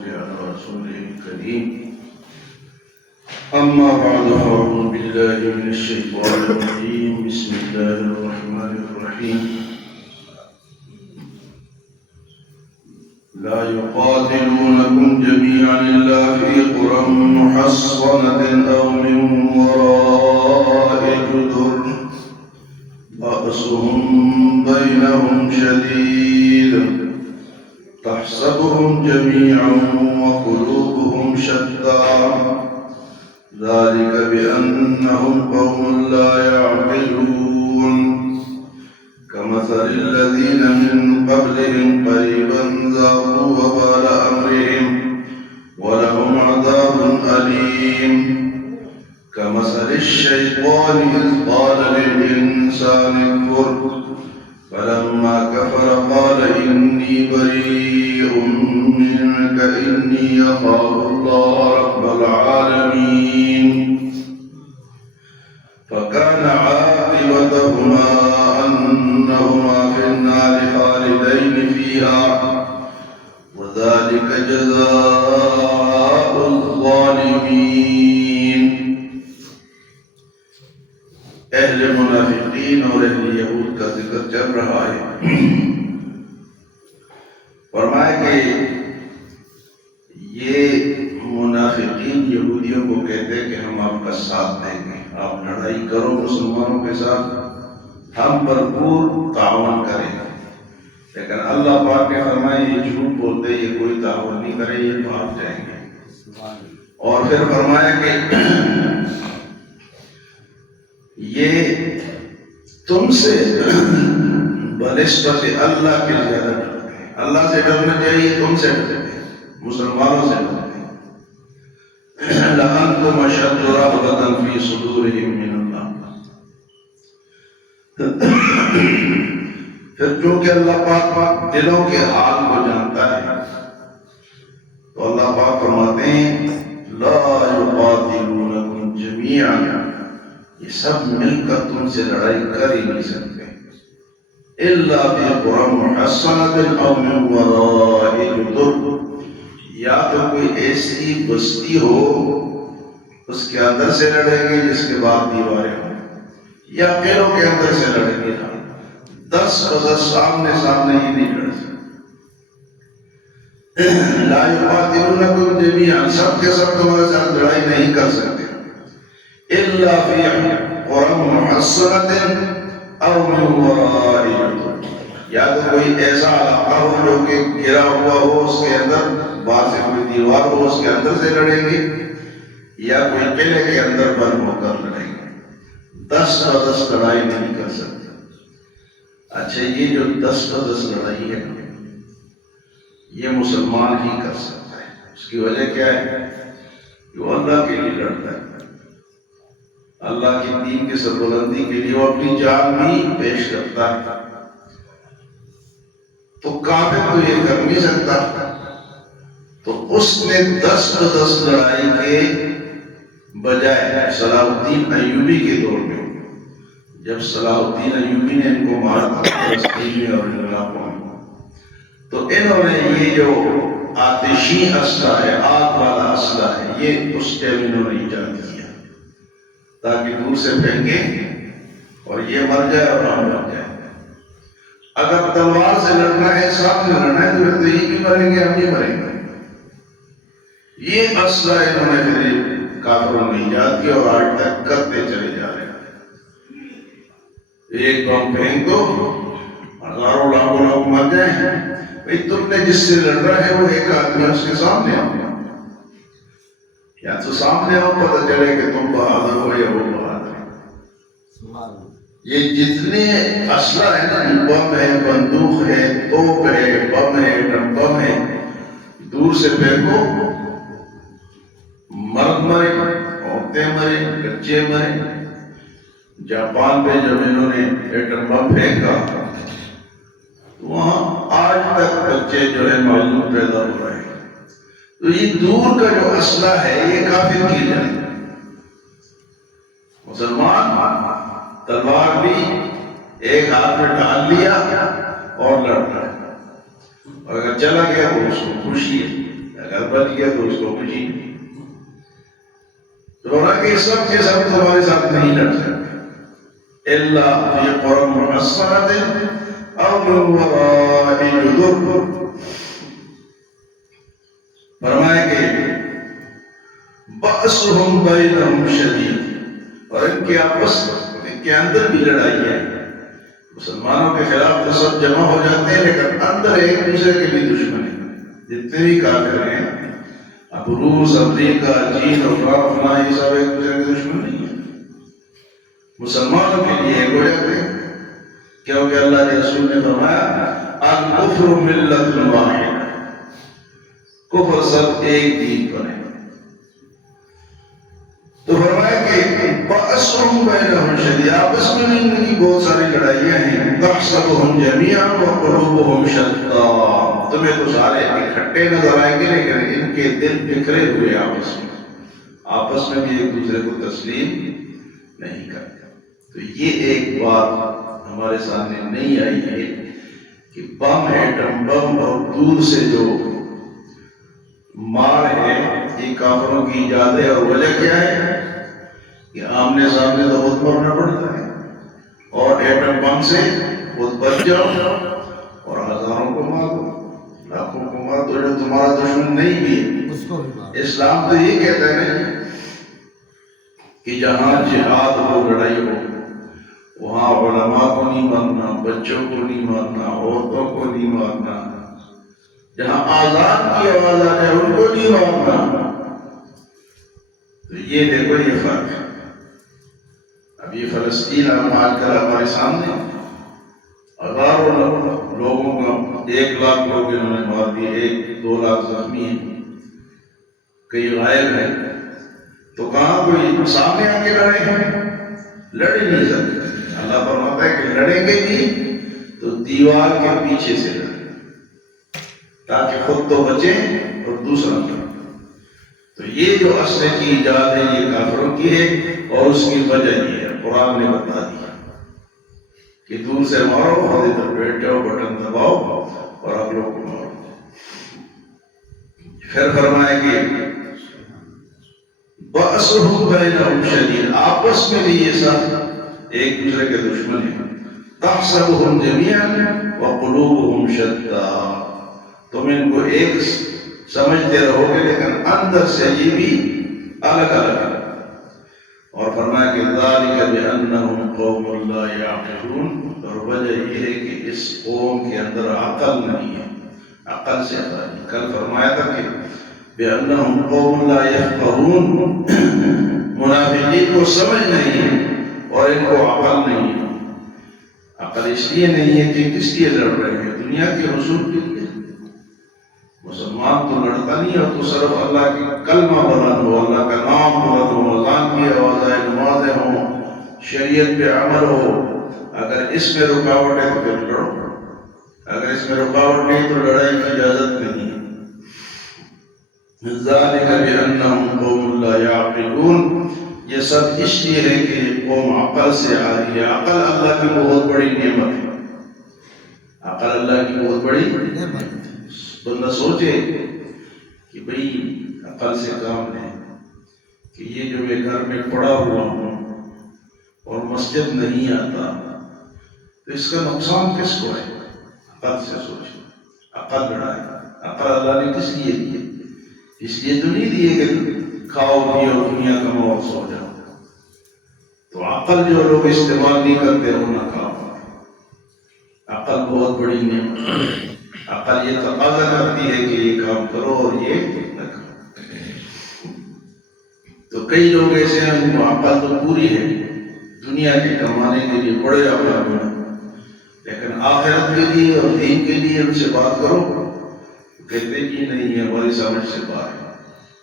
وصل على رسوله الكريم أما بعد فأعوذ بالله من الشيطان الرجيم بسم الله الرحمن الرحيم لا يقاتلونكم جميعا إلا في قرى محصنة أو من وراء جدر بأسهم بينهم شديد تحسبهم جميعا وقلوبهم شتى ذلك بأنهم قوم لا يعقلون كمثل الذين من قبلهم قريبا ذاقوا وبال أمرهم ولهم عذاب أليم كمثل الشيطان إذ قال للإنسان اكفر فلما كفر قال إني بريء منك إني أخاف الله رب العالمين فكان عاقبتهما أنهما في النار خالدين فيها وذلك جزاء الظالمين. اہل منافقین اور اہل یہود کا ذکر چل رہا ہے. فرمایا کہ یہ منافقین یہودیوں کو کہتے ہیں کہ ہم آپ کا ساتھ دیں گے، آپ لڑائی کرو مسلمانوں کے ساتھ، ہم بھرپور تعاون کریں گے. لیکن اللہ پاک نے فرمایا یہ جھوٹ بولتے، یہ کوئی تعاون نہیں کرے، یہ بھاگ جائیں گے. اور پھر فرمایا کہ یہ تم سے بنسبت اللہ کے زیادہ ڈرتے ہیں. اللہ سے ڈرنا چاہیے، تم سے ڈرتے ہیں، مسلمانوں سے ڈرتے ہیں. لَأَنْتُمْ أَشَدُّ رَهْبَةً فِي صُدُورِهِمْ مِنَ اللَّهِ. پھر چونکہ اللہ پاک دلوں کے حال کو جانتا ہے تو اللہ پاک فرماتے ہیں لَا يُقَاتِلُونَكُمْ جَمِيعًا، یہ سب مل کر تم سے لڑائی کر ہی نہیں سکتے. إِلَّا فِي قُرًى مُحَصَّنَةٍ أَوْ مِنْ وَرَاءِ جُدُرٍ، یا تو کوئی ایسی بستی ہو اس کے اندر سے لڑیں گے جس کے بعد دیواریں ہوں، یا قلعوں کے اندر سے لڑیں گے. 10 بزر سامنے سامنے ہی نہیں لڑ سکتے. لا يقاتلونكم جميعا، سب کے سب تمہارے ساتھ لڑائی نہیں کر سکتے. إلا في قرى محصنة أو من وراء جدر، یا تو کوئی ایسا علاقہ ہو جو کہ گھرا ہوا ہو، اس کے اندر باہر سے کوئی دیوار ہو، اس کے اندر سے لڑیں گے، یا کوئی قلعے کے اندر بند ہو کر لڑیں گے. 10 بدس لڑائی نہیں کر سکتے. اچھا، یہ جو 10 بدس لڑائی ہے یہ مسلمان ہی کر سکتا ہے. اس کی وجہ کیا ہے؟ جو اللہ کے لیے لڑتا ہے، اللہ کی دین کی سربلندی کے لیے وہ اپنی جان بھی پیش کرتا ہے. تو کافر تو یہ کر نہیں سکتا. تو اس نے 10 بدس لڑائی کے بجائے صلاح الدین ایوبی کے دور میں، جب صلاح الدین ایوبی نے ان کو مارا تھا فلسطین میں اور ان علاقوں میں، تو انہوں نے یہ جو آتشی اسلحہ ہے، آگ والا اسلحہ ہے، یہ اس ٹائم انہوں نے ایجاد کیا تاکہ دور سے پھینکے اور یہ مر جائے اور ہم مر جائے. اگر تلوار سے لڑنا ہے، سامنے لڑنا ہے، تو یہ بھی مریں گے، ہم بھی مریں گے. یہ اسلحہ انہوں نے پھر کافروں نے ایجاد کیا اور آج تک کرتے چلے جا رہے ہیں. ایک بم پھینک دو، ہزاروں لاکھوں لوگ مر جائیں. بھئی تم نے جس سے لڑ رہا ہے وہ ایک آدمی، اس کے سامنے آؤ، یا تو سامنے آؤ، پتہ چلے کہ تم بہادر ہو یا وہ بہادر ہے. یہ جتنے اسلحہ ہے نا، بم ہے، بندوق ہے، توپ ہے، بم ہے، ایٹم بم ہے، دور سے پھینکو، مرد مرے، عورتیں مرے، بچے مرے. جاپان پہ جب انہوں نے ایٹم بم پھینکا وہاں آج تک بچے جو ہے معلوم پیدا ہو رہے ہیں. تو یہ دور کا جو اسلحہ ہے یہ کافر کی جائے. مسلمان تلوار بھی ایک ہاتھ میں ڈال لیا اور لڑ رہا ہے، اور اگر چلا گیا تو اس کو خوشی ہے، اگر بچ گیا تو اس کو خوشی نہیں۔ تو کہ سب کے سب تمہارے ساتھ نہیں لڑ سکتے، الا فی قرى محصنة او من وراء جدر، فرمائے کہ بأسهم بینہم شدید، اور ان کے آپس ان کے اندر بھی لڑائی ہے۔ مسلمانوں کے خلاف تو سب جمع ہو جاتے ہیں، لیکن اندر ایک دوسرے کے بھی دشمن ہیں، جتنے بھی کافر ہیں، اب روس، امریکہ، چین اور فلاں یہ سب ایک دوسرے کے دشمن نہیں ہیں، مسلمانوں کے لیے ایک ہو جاتے ہیں، کیونکہ اللہ کے رسول نے فرمایا الکفر ملت واحدہ، کفر سب ایک دین پر ہے۔ تو فرمایا کہ بأسهم بینہم شدید، آپس میں ان کی بہت ساری لڑائیاں ہیں، تحسبهم جميعا وقلوبهم شتى، تمہیں تو سارے اکٹھے نظر آئیں گے لیکن ان کے دل بکھرے ہوئے آپس میں بھی ایک دوسرے کو تسلیم نہیں کرتے۔ تو یہ ایک بات ہمارے سامنے نہیں آئی ہے کہ بم، ایٹم بم اور دور سے جو مار ہے یہ کافروں کی ایجاد ہے، اور وجہ کیا ہے کہ آمنے سامنے تو خود مرنا پڑتا ہے، اور ایٹم بم سے خود بچ جاؤ اور ہزاروں کو مار دو، لاکھوں کو مار دو، جو تمہارا دشمن نہیں بھی ہے۔ اسلام تو یہ کہتا ہے نا کہ جہاں جہاد ہو، لڑائی ہو، وہاں علماء کو نہیں مارنا، بچوں کو نہیں مارنا، عورتوں کو نہیں مارنا، جہاں آزاد کی آواز آ جائے ان کو نہیں مارنا۔ تو یہ دیکھو یہ فرق ہے۔ اب یہ فلسطین آج کل ہمارے سامنے ہزاروں لوگوں کا، 1 لاکھ لوگ انہوں نے مار دیے، 1-2 لاکھ زخمی ہیں، کئی غائب ہیں، تو کہاں کوئی سامنے آ کے لڑے ہیں؟ لڑ ہی نہیں سکتے۔ اللہ فرماتا ہے کہ لڑیں گے بھی تو دیوار کے پیچھے سے لڑیں تاکہ خود تو بچیں اور دوسرا لڑیں۔ تو یہ جو اسلحے کی ایجاد ہے یہ کافروں کی ہے، اور اس کی وجہ یہ ہے قرآن نے بتا دیا کہ دور سے مارو اور ادھر بیٹھ جاؤ، بٹن دباؤ اور اگلوں کو مارو۔ پھر فرمائے کہ بأسهم بینہم شدید، آپس میں بھی یہ سب ایک دوسرے کے دشمن ہیں۔ تحسبهم جميعا وقلوبهم شتى، تم ان کو ایک سمجھتے رہو گے لیکن اندر سے یہ بھی الگ الگ ہے۔ اور فرمایا کہ ذالک بأنہم قوم لا یعقلون، اور وجہ یہ ہے کہ اس قوم کے اندر عقل نہیں ہے، عقل سے خالی۔ کل فرمایا تھا کہ بأنہم قوم لا یفقہون، منافقین کو سمجھ نہیں ہے اور ان کو عقل نہیں ہے۔ عقل اس لیے نہیں ہے کہ کس لیے لڑ رہے ہیں؟ دنیا کے حصول کے لیے۔ مسلمان تو لڑتا نہیں ہے تو صرف اللہ کی کلمہ بلند ہو، اللہ کا نام بلند ہو، اذان کی آواز آئے، نمازیں ہوں، شریعت پہ عمل ہو۔ اگر اس میں رکاوٹ ہے تو پھر لڑو، اگر اس میں رکاوٹ نہیں تو لڑائی کی اجازت نہیں ہے۔ ذالک بأنہم قوم لا یعقلون، یہ سب اس لیے ہے کہ قوم عقل سے عاری ہے۔ عقل اللہ کی بہت بڑی نعمت ہے، عقل اللہ کی بہت بڑی نعمت ہے۔ بندہ سوچے کہ بھئی عقل سے کام لے کہ یہ جو میں گھر میں پڑا ہوا ہوں اور مسجد نہیں آتا تو اس کا نقصان کس کو ہے؟ عقل سے سوچے، عقل بڑھائے۔ عقل اللہ نے کس لیے دی؟ اس لیے تو نہیں دیے کہ کھاؤ پیو دنیا کماؤ اور سو جاؤ۔ تو عقل جو لوگ استعمال نہیں کرتے وہ ناکام۔ عقل بہت بڑی نعمت ہے۔ عقل یہ تقاضا کرتی ہے کہ یہ کام کرو اور یہ نہ کرو۔ تو کئی لوگ ایسے ہیں ان کو عقل تو پوری ہے، دنیا کے کمانے کے لیے بڑے عقل ہیں، لیکن آخرت کے لیے اور دین کے لیے ان سے بات کرو کہتے کہ نہیں ہے، ہماری سمجھ سے باہر ہے،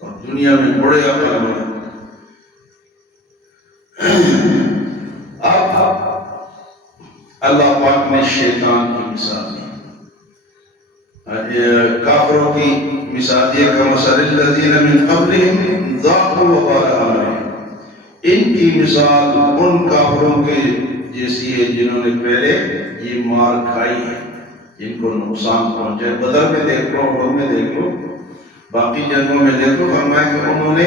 اور دنیا میں بڑے عقل ہیں۔ اب اللہ پاک نے شیطان کی مثال دی، کافروں کی مثال یہ کمثل الذین من قبلہم ذاقوا وبال امرہم، ان کی مثال ان کافروں کے جیسی ہے جنہوں نے پہلے یہ مار کھائی ہے، جن کو نقصان پہنچے۔ بدر میں دیکھ لو، احد میں دیکھ لو، باقی جنگوں میں دیکھو فرمایا کہ انہوں نے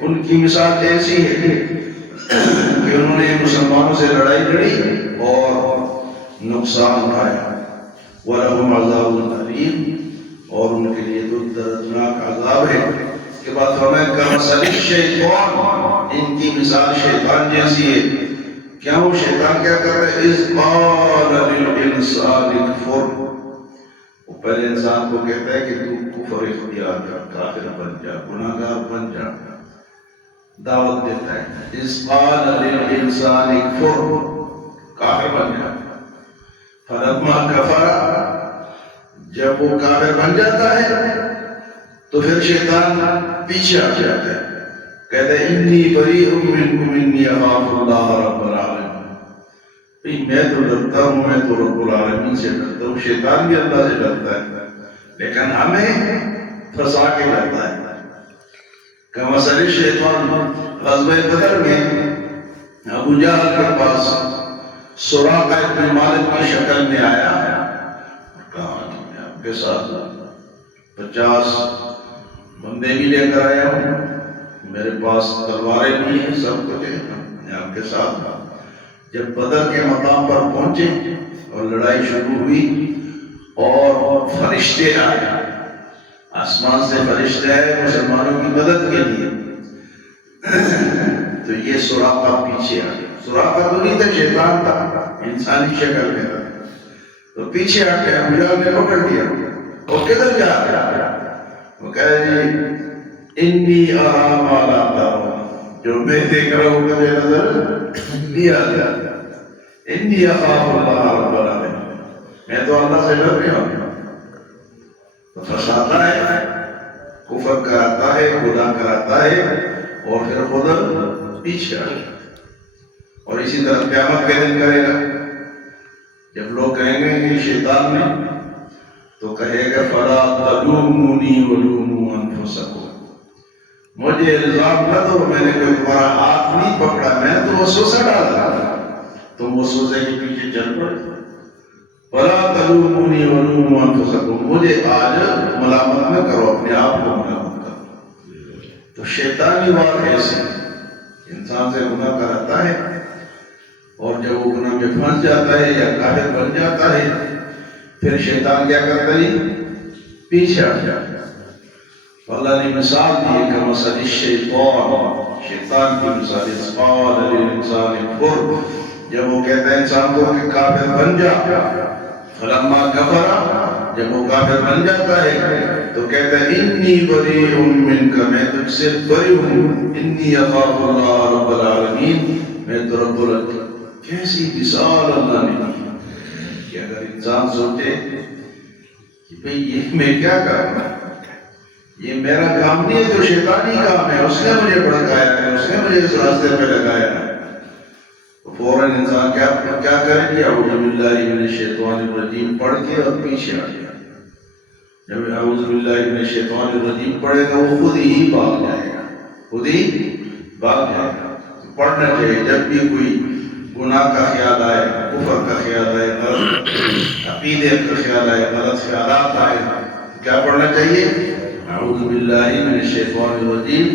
ان کی مثال ایسی ہے کہ انہوں نے مسلمانوں سے لڑائی لڑی اور نقصان اٹھایا. وَلَهُمْ عَذَابٌ أَلِيمٌ، اور ان کے لیے تو دردناک عذاب ہے. کے بعد فرمایا كَمَثَلِ الشَّيْطَانِ، ان کی مثال شیطان جیسی ہے. کیا وہ شیطان کیا کر رہے ہیں؟ اِذْ قَالَ لِلْإِنسَانِ اكْفُرْ، وہ پہلے انسان کو کہتا ہے کہ تو کفر اختیار کر، کافر بن جا، گناہگار بن جا، دعوت دیتا ہے. اِذْ قَالَ لِلْإِنسَانِ اكْفُرْ، کافر بن جا. فَلَمَّا كَفَرَ، جب وہ کافر بن جاتا ہے تو پھر شیطان پیچھے آ جاتا ہے، کہتا ہے اِنِّی بَرِیءٌ مِّنکُمْ اِنِّی أَخَافُ اللَّهَ رَبَّ الْعَالَمِينَ. میں تو ڈرتا ہوں، میں تو رب العالمین سے ڈرتا ہوں. شیطان بھی اللہ سے ڈرتا ہے لیکن ہمیں پھنسا کے ڈرتا ہے. کمثل الشیطان، غزوہ بدر میں ابو جہل کے پاس سراقہ بن مالک کی شکل میں آیا اور کہا کہ میں آپ کے ساتھ 50 بندے بھی لے کر آیا ہوں، میرے پاس تلواریں بھی ہیں، سب کچھ ہے، میں آپ کے ساتھ ہوں. جب بدر کے مقام پر پہنچے اور لڑائی شروع ہوئی اور فرشتے آئے، آسمان سے فرشتے آئے مسلمانوں کی مدد کے لیے، تو یہ سراقہ پیچھے آ گیا. سراقہ تو نہیں تھا، شیطان تھا، انسانی شکل میں تھا. تو پیچھے آ کے ابو جہل نے پکڑ لیا. وہ کدھر جا رہا؟ وہ کہہ رہے انی ارا ما لا ترون، جو میں دیکھ رہا ہوں مجھے نظر نہیں آتا. انی اخاف اللہ رب العالمین، میں تو اللہ سے ڈر رہا ہوں. تو فساتا ہے، کفر کراتا ہے، گناہ کراتا ہے اور پھر خود پیچھے آ جاتا. اور اسی طرح قیامت کے دن کرے گا. جب لوگ کہیں گے کہ شیطان نے، تو کہے گا فلا تلومونی ولوموا انفسکم، مجھے الزام نہ دو، میں نے کوئی تمہارا ہاتھ نہیں پکڑا، میں تو وسوسہ ڈالا، تم وسوسے کے پیچھے چل پڑے. فلا تلومونی ولوموا انفسکم، مجھے آج ملامت نہ کرو، اپنے آپ کو ملامت کرو. تو شیطانی بات ایسی، انسان سے گناہ کراتا ہے اور جب وہ گناہ میں پھنس جاتا ہے یا کافر بن جاتا ہے، پھر شیطان کیا کرتا ہے؟ پیچھے آ جاتا ہے. اللہ نے مثال دی کہ مثل الشیطان، شیطان کی مثال اذ قال للانسان اکفر، جب وہ کہتا ہے انسان کو کہ کافر بن جا. فلما کفر، جب وہ کافر بن جاتا ہے تو کہتا ہے انی بریء منک، میں تجھ سے بری ہوں. انی اخاف اللہ رب العالمین، میں تو رب العالمین. کیسی مثال اللہ نے دی کہ اگر انسان سوچے کہ بھئی یہ میں کیا کروں، یہ میرا کام نہیں ہے، تو شیطانی کام ہے، اس نے مجھے بھڑکایا ہے، اس نے مجھے اس راستے پہ لگایا ہے. تو فوراً انسان کیا کرے گی؟ اعوذ باللہ من الشیطان الرجیم پڑھ کے اور پیچھے آ جائے. جب اعوذ باللہ من الشیطان الرجیم پڑھے گا وہ خود ہی بھاگ جائے گا، خود ہی بھاگ جائے گا. پڑھنا چاہیے جب بھی کوئی گناہ کا خیال آئے، کفر کا خیال آئے، غلط عقیدے کا خیال آئے، غلط خیالات آئے، کیا پڑھنا چاہیے؟ اعوذ باللہ من الشیطان الرجیم،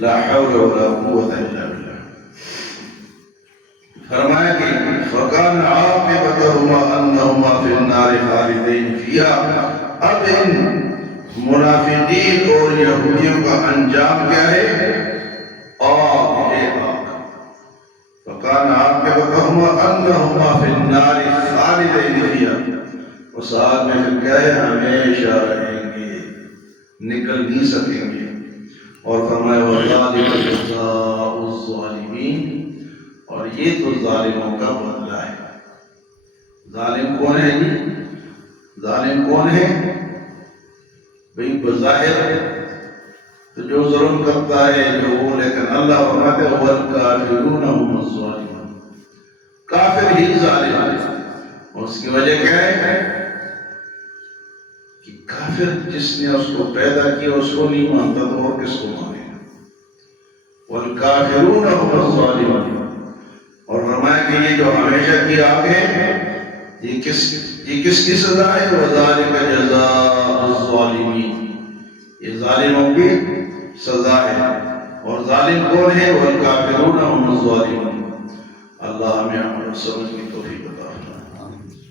لا حول ولا قوت الا باللہ. فرمایا کہ فَكَانَ عَاقِبَتُهُمَا أَنَّهُمَا فِي النَّارِ خَالِدِينَ فِيهَا. اب ان منافقین اور یہودیوں کا انجام کیا ہے؟ آگ ہے، آگ. فَكَانَ عَاقِبَتُهُمَا أَنَّهُمَا فِي النَّارِ خَالِدِينَ فِيهَا، اس آگ میں پھر کیا ہے؟ ہمیشہ رہیں گے، نکل نہیں سکیں گے. اور فرمایا وَذَلِكَ جَزَاءُ الظَّالِمِينَ، اور یہ تو ظالموں کا بدلہ ہے. ظالم کون ہے جی؟ ظالم کون ہے؟ بھئی بظاہر تو جو ظلم کرتا ہے جو وہ، لیکن اللہ فرماتے ہیں وَالْكَافِرُونَ هُمُ الظَّالِمُونَ، کافر ہی ظالم ہے. اس کی وجہ کیا ہے کہ کافر جس نے اس کو پیدا کیا اس کو نہیں مانتا تو اور کس کو مانے گا؟ وَالْكَافِرُونَ هُمُ الظَّالِمُونَ. اور فرمایا کہ یہ جو ہمیشہ کی آگ ہے، یہ کس کی سزا ہے؟ وَذَلِكَ جَزَاءُ الظَّالِمِينَ، یہ ظالموں کی سزا ہے، اور ظالم کون ہے؟ والکافرون هم الظالمون۔ اللہ ہمیں عمل و سمجھ کی توفیق عطا فرمائے۔